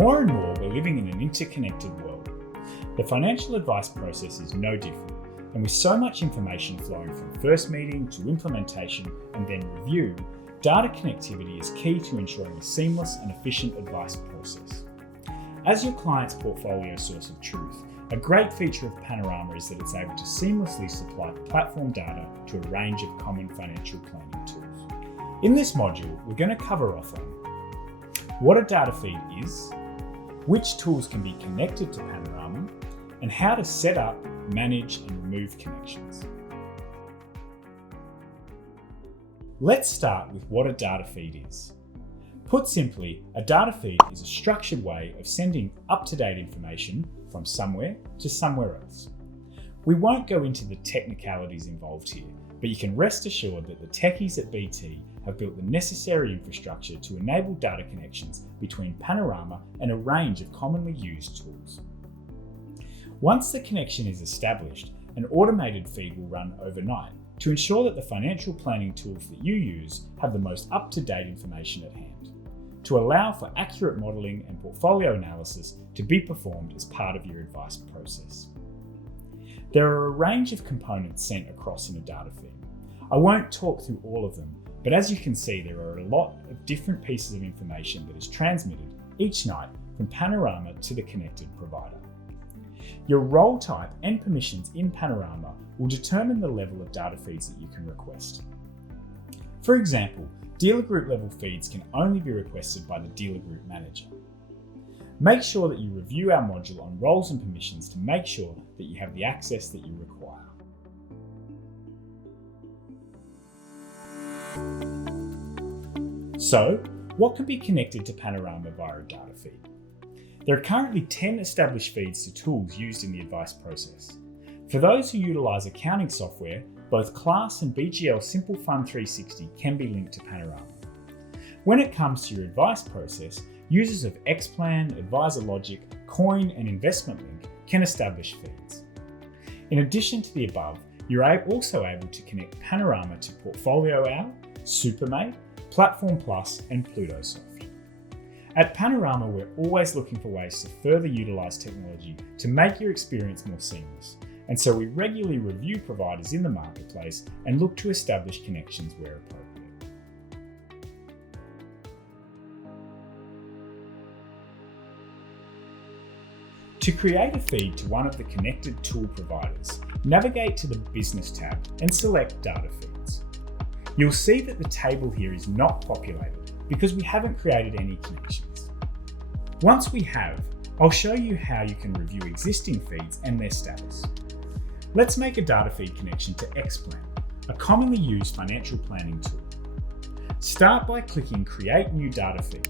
More and more, we're living in an interconnected world. The financial advice process is no different, and with so much information flowing from first meeting to implementation and then review, data connectivity is key to ensuring a seamless and efficient advice process. As your client's portfolio source of truth, a great feature of Panorama is that it's able to seamlessly supply platform data to a range of common financial planning tools. In this module, we're going to cover off on what a data feed is, which tools can be connected to Panorama, and how to set up, manage, and remove connections. Let's start with what a data feed is. Put simply, a data feed is a structured way of sending up-to-date information from somewhere to somewhere else. We won't go into the technicalities involved here, but you can rest assured that the techies at BT have built the necessary infrastructure to enable data connections between Panorama and a range of commonly used tools. Once the connection is established, an automated feed will run overnight to ensure that the financial planning tools that you use have the most up-to-date information at hand, to allow for accurate modelling and portfolio analysis to be performed as part of your advice process. There are a range of components sent across in a data feed. I won't talk through all of them, but as you can see, there are a lot of different pieces of information that is transmitted each night from Panorama to the connected provider. Your role type and permissions in Panorama will determine the level of data feeds that you can request. For example, dealer group level feeds can only be requested by the dealer group manager. Make sure that you review our module on roles and permissions to make sure that you have the access that you require. So, what can be connected to Panorama via a data feed? There are currently 10 established feeds to tools used in the advice process. For those who utilise accounting software, both Class and BGL Simple Fund 360 can be linked to Panorama. When it comes to your advice process, users of Xplan, Advisor Logic, Coin and Investment Link can establish feeds. In addition to the above, you're also able to connect Panorama to Portfolio Owl, Supermate, Platform Plus and Plutosoft. At Panorama, we're always looking for ways to further utilise technology to make your experience more seamless, and so we regularly review providers in the marketplace and look to establish connections where appropriate. To create a feed to one of the connected tool providers, navigate to the Business tab and select Data Feeds. You'll see that the table here is not populated because we haven't created any connections. Once we have, I'll show you how you can review existing feeds and their status. Let's make a data feed connection to Xplan, a commonly used financial planning tool. Start by clicking Create New Data Feed.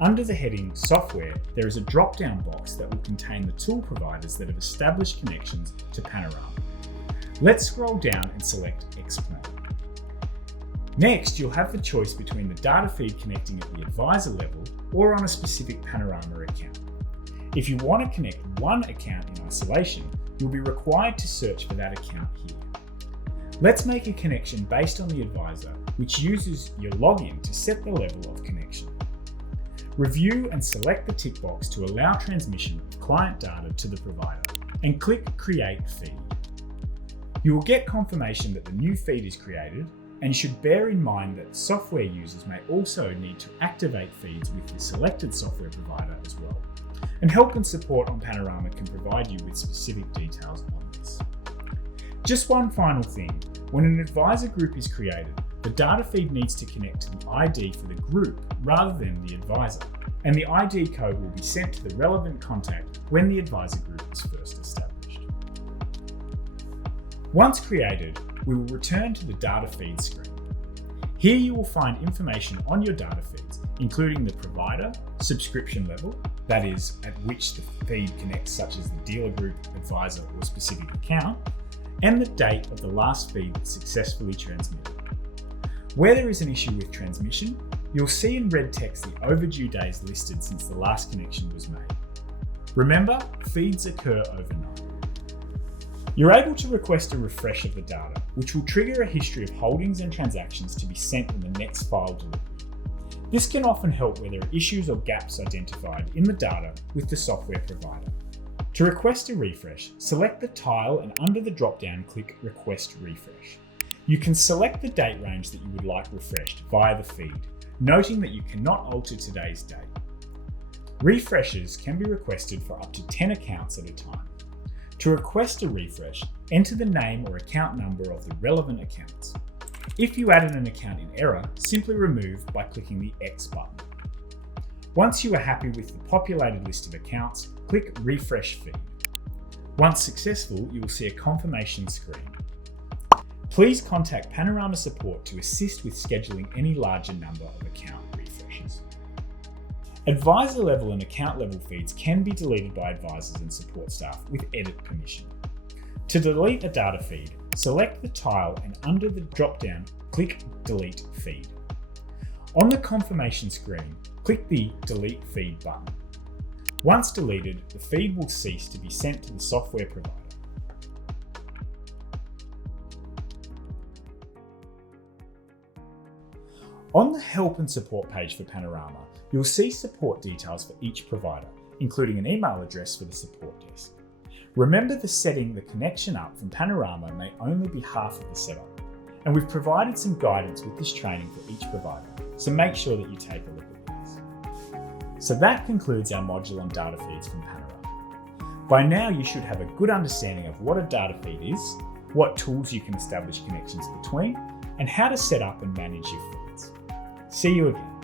Under the heading Software, there is a drop-down box that will contain the tool providers that have established connections to Panorama. Let's scroll down and select Xplan. Next, you'll have the choice between the data feed connecting at the advisor level or on a specific Panorama account. If you want to connect one account in isolation, you'll be required to search for that account here. Let's make a connection based on the advisor, which uses your login to set the level of connection. Review and select the tick box to allow transmission of client data to the provider, and click Create Feed. You will get confirmation that the new feed is created, and should bear in mind that software users may also need to activate feeds with the selected software provider as well. And help and support on Panorama can provide you with specific details on this. Just one final thing, when an advisor group is created, the data feed needs to connect to the ID for the group rather than the advisor, and the ID code will be sent to the relevant contact when the advisor group is first established. Once created, we will return to the data feed screen. Here you will find information on your data feeds, including the provider, subscription level, that is, at which the feed connects, such as the dealer group, advisor, or specific account, and the date of the last feed that successfully transmitted. Where there is an issue with transmission, you'll see in red text the overdue days listed since the last connection was made. Remember, feeds occur overnight. You're able to request a refresh of the data, which will trigger a history of holdings and transactions to be sent in the next file delivery. This can often help where there are issues or gaps identified in the data with the software provider. To request a refresh, select the tile and under the drop-down click Request Refresh. You can select the date range that you would like refreshed via the feed, noting that you cannot alter today's date. Refreshes can be requested for up to 10 accounts at a time. To request a refresh, enter the name or account number of the relevant accounts. If you added an account in error, simply remove by clicking the X button. Once you are happy with the populated list of accounts, click Refresh Feed. Once successful, you will see a confirmation screen. Please contact Panorama support to assist with scheduling any larger number of account refreshes. Advisor level and account level feeds can be deleted by advisors and support staff with edit permission. To delete a data feed, select the tile and under the drop-down, click Delete Feed. On the confirmation screen, click the Delete Feed button. Once deleted, the feed will cease to be sent to the software provider. On the Help and Support page for Panorama, you'll see support details for each provider, including an email address for the support desk. Remember that setting the connection up from Panorama may only be half of the setup, and we've provided some guidance with this training for each provider, so make sure that you take a look at these. So that concludes our module on data feeds from Panorama. By now you should have a good understanding of what a data feed is, what tools you can establish connections between, and how to set up and manage your feeds. See you again.